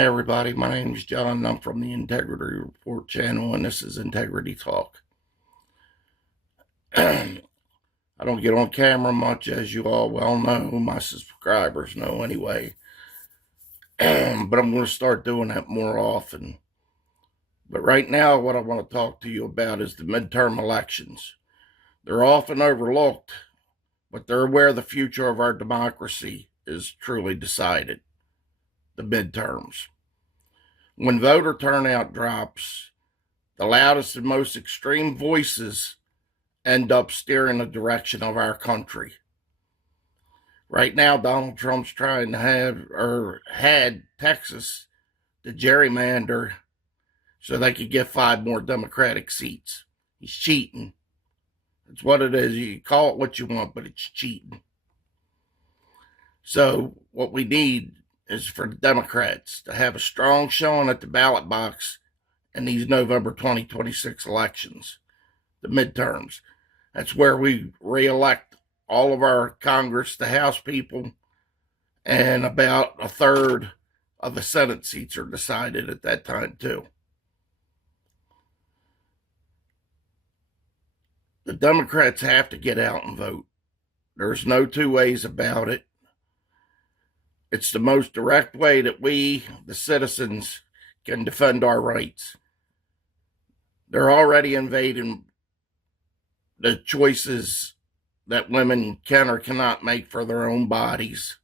Hi, everybody. My name is John, and I'm from the Integrity Report channel, and this is Integrity Talk. I don't get on camera much, as you all well know. My subscribers know anyway. But I'm going to start doing that more often. But right now, what I want to talk to you about is the midterm elections. They're often overlooked, but they're where the future of our democracy is truly decided. The midterms. When voter turnout drops, the loudest and most extreme voices end up steering the direction of our country. Right now, Donald Trump's trying to had Texas to gerrymander so they could get 5 more Democratic seats. He's cheating. That's what it is. You can call it what you want, but it's cheating. So what we need is for the Democrats to have a strong showing at the ballot box in these November 2026 elections, the midterms. That's where we reelect all of our Congress, the House people, and about a third of the Senate seats are decided at that time, too. The Democrats have to get out and vote. There's no two ways about it. It's the most direct way that we, the citizens, can defend our rights. They're already invading the choices that women can or cannot make for their own bodies.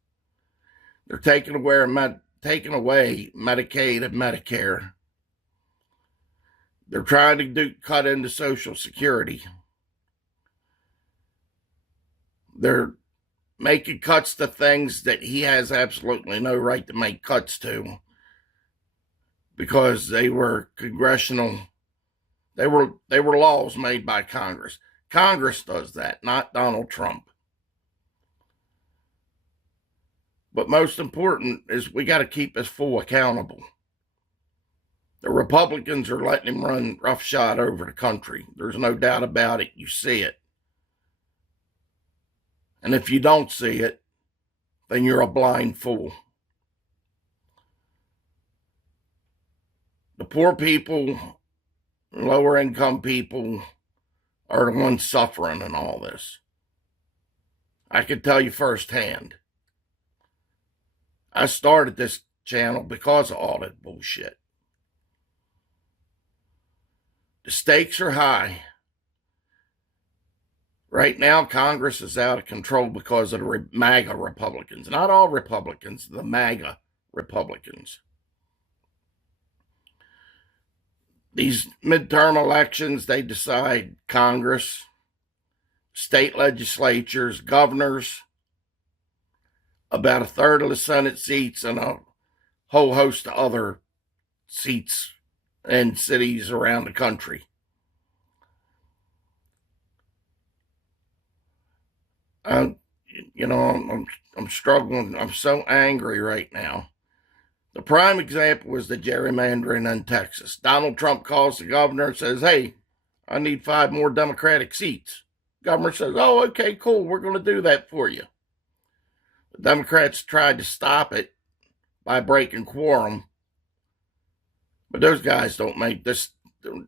They're taking away Medicaid and Medicare. They're trying to cut into Social Security. They're making cuts to things that he has absolutely no right to make cuts to because they were they were laws made by Congress. Congress does that, not Donald Trump. But most important is we got to keep his fool accountable. The Republicans are letting him run roughshod over the country. There's no doubt about it. You see it. And if you don't see it, then you're a blind fool. The poor people, lower income people are the ones suffering in all this. I can tell you firsthand. I started this channel because of all that bullshit. The stakes are high. Right now, Congress is out of control because of the MAGA Republicans. Not all Republicans, the MAGA Republicans. These midterm elections, they decide Congress, state legislatures, governors, about a third of the Senate seats, and a whole host of other seats in cities around the country. I'm struggling. I'm so angry right now. The prime example was the gerrymandering in Texas. Donald Trump calls the governor and says, "Hey, I need 5 more Democratic seats." Governor says, "Oh, okay, cool. We're going to do that for you." The Democrats tried to stop it by breaking quorum. But those guys don't make this.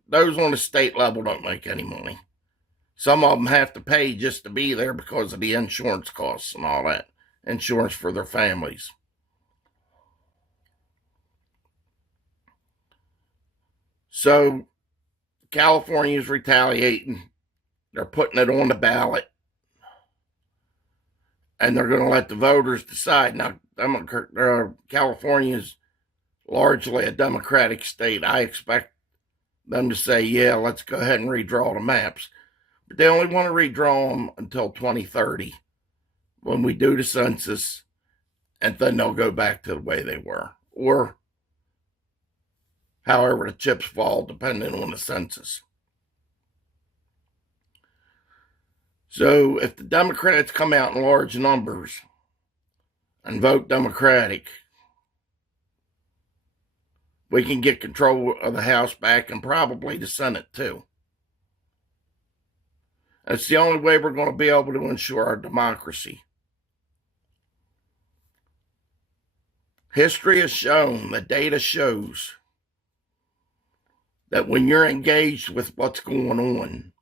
Those on the state level don't make any money. Some of them have to pay just to be there because of the insurance costs and all that. Insurance for their families. So California's retaliating. They're putting it on the ballot. And they're going to let the voters decide. Now, California's largely a Democratic state. I expect them to say, yeah, let's go ahead and redraw the maps. But they only want to redraw them until 2030 when we do the census, and then they'll go back to the way they were. Or however the chips fall, depending on the census. So if the Democrats come out in large numbers and vote Democratic, we can get control of the House back and probably the Senate too. That's the only way we're going to be able to ensure our democracy. History has shown, the data shows, that when you're engaged with what's going on,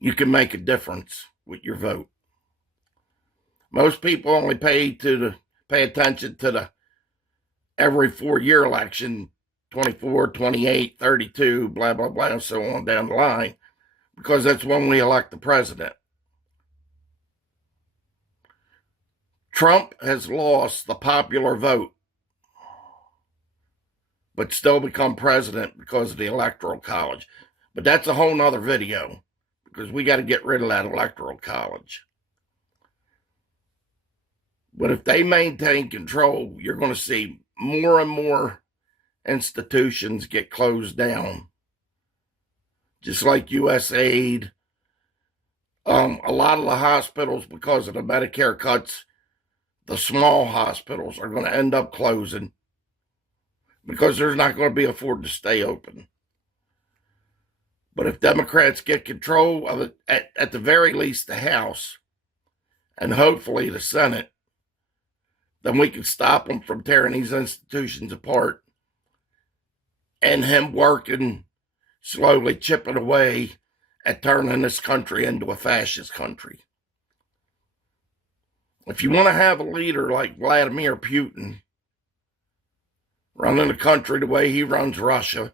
you can make a difference with your vote. Most people only pay attention to the every 4-year election, 24, 28, 32, blah, blah, blah, and so on down the line, because that's when we elect the president. Trump has lost the popular vote, but still become president because of the Electoral College. But that's a whole nother video, because we got to get rid of that Electoral College. But if they maintain control, you're going to see more and more institutions get closed down. Just like USAID, a lot of the hospitals, because of the Medicare cuts, the small hospitals are going to end up closing because they're not going to be afforded to stay open. But if Democrats get control of it, at the very least the House, and hopefully the Senate, then we can stop them from tearing these institutions apart and him working, slowly chipping away at turning this country into a fascist country. If you want to have a leader like Vladimir Putin running the country the way he runs Russia,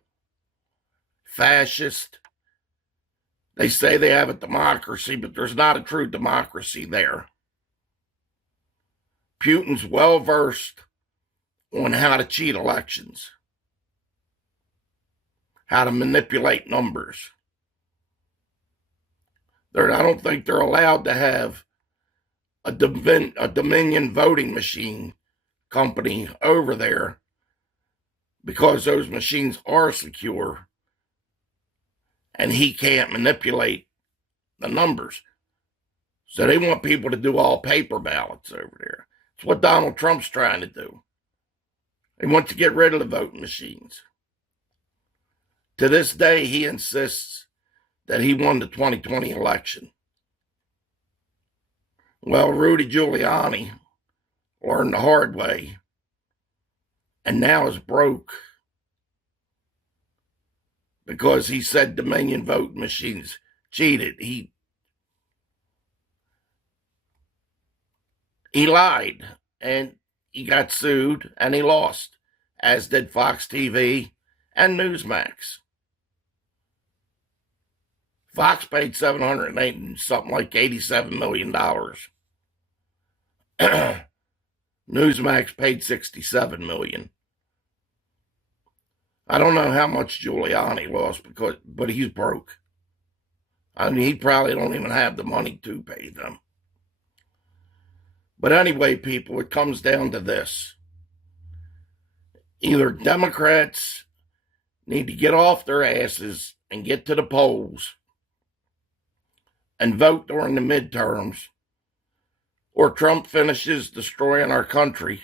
fascist, they say they have a democracy, but there's not a true democracy there. Putin's well versed on how to cheat elections, how to manipulate numbers. I don't think they're allowed to have a Dominion voting machine company over there because those machines are secure and he can't manipulate the numbers. So they want people to do all paper ballots over there. It's what Donald Trump's trying to do. He wants to get rid of the voting machines. To this day, he insists that he won the 2020 election. Well, Rudy Giuliani learned the hard way and now is broke because he said Dominion voting machines cheated. He lied and he got sued and he lost, as did Fox TV and Newsmax. Fox paid $708 something like $87 million. Newsmax paid $67 million. I don't know how much Giuliani lost, but he's broke. I mean, he probably don't even have the money to pay them. But anyway, people, it comes down to this. Either Democrats need to get off their asses and get to the polls and vote during the midterms, or Trump finishes destroying our country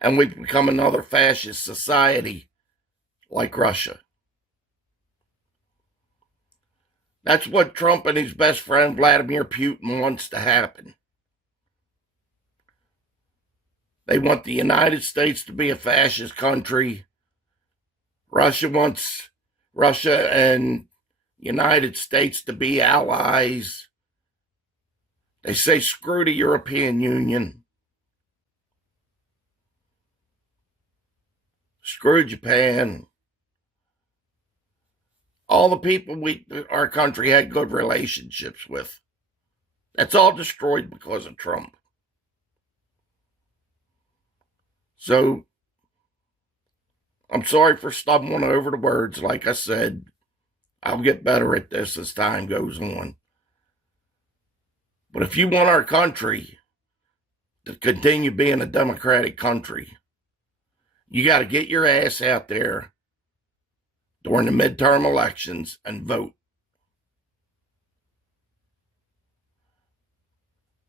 and we become another fascist society like Russia. That's what Trump and his best friend Vladimir Putin wants to happen. They want the United States to be a fascist country. Russia wants Russia and United States to be allies. They say screw the European Union. Screw Japan. All the people our country had good relationships with. That's all destroyed because of Trump. So, I'm sorry for stumbling over the words. Like I said, I'll get better at this as time goes on. But if you want our country to continue being a democratic country, you got to get your ass out there during the midterm elections and vote.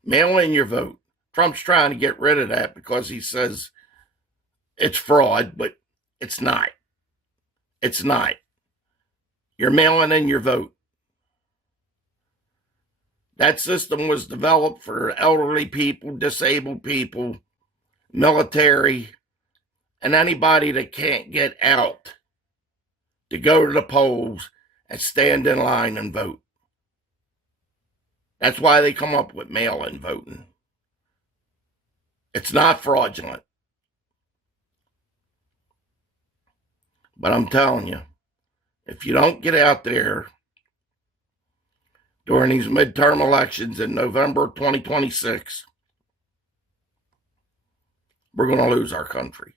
Mail in your vote. Trump's trying to get rid of that because he says it's fraud, but it's not. It's not. You're mailing in your vote. That system was developed for elderly people, disabled people, military, and anybody that can't get out to go to the polls and stand in line and vote. That's why they come up with mail-in voting. It's not fraudulent. But I'm telling you, if you don't get out there during these midterm elections in November 2026, we're going to lose our country.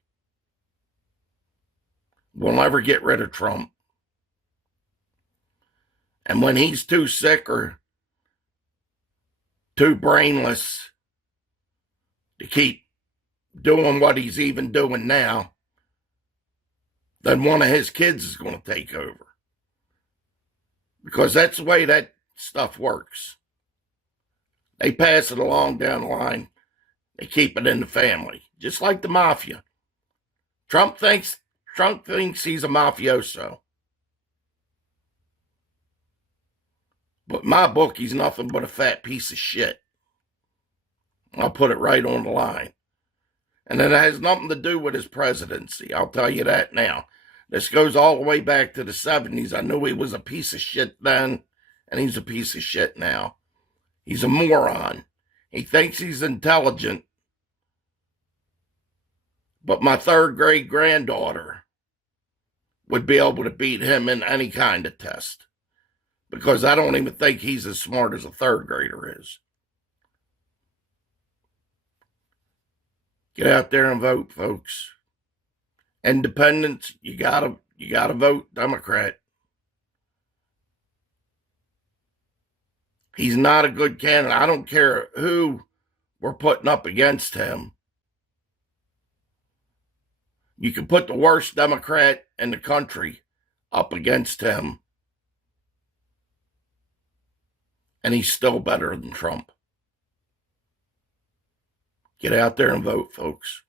We'll never get rid of Trump. And when he's too sick or too brainless to keep doing what he's even doing now, then one of his kids is going to take over. Because that's the way that stuff works. They pass it along down the line. They keep it in the family, just like the mafia. Trump thinks he's a mafioso. But in my book, he's nothing but a fat piece of shit. I'll put it right on the line. And it has nothing to do with his presidency. I'll tell you that now. This goes all the way back to the 70s. I knew he was a piece of shit then, and he's a piece of shit now. He's a moron. He thinks he's intelligent. But my third grade granddaughter would be able to beat him in any kind of test. Because I don't even think he's as smart as a third grader is. Get out there and vote, folks. Independents, you gotta vote Democrat. He's not a good candidate. I don't care who we're putting up against him. You can put the worst Democrat in the country up against him, and he's still better than Trump. Get out there and vote, folks.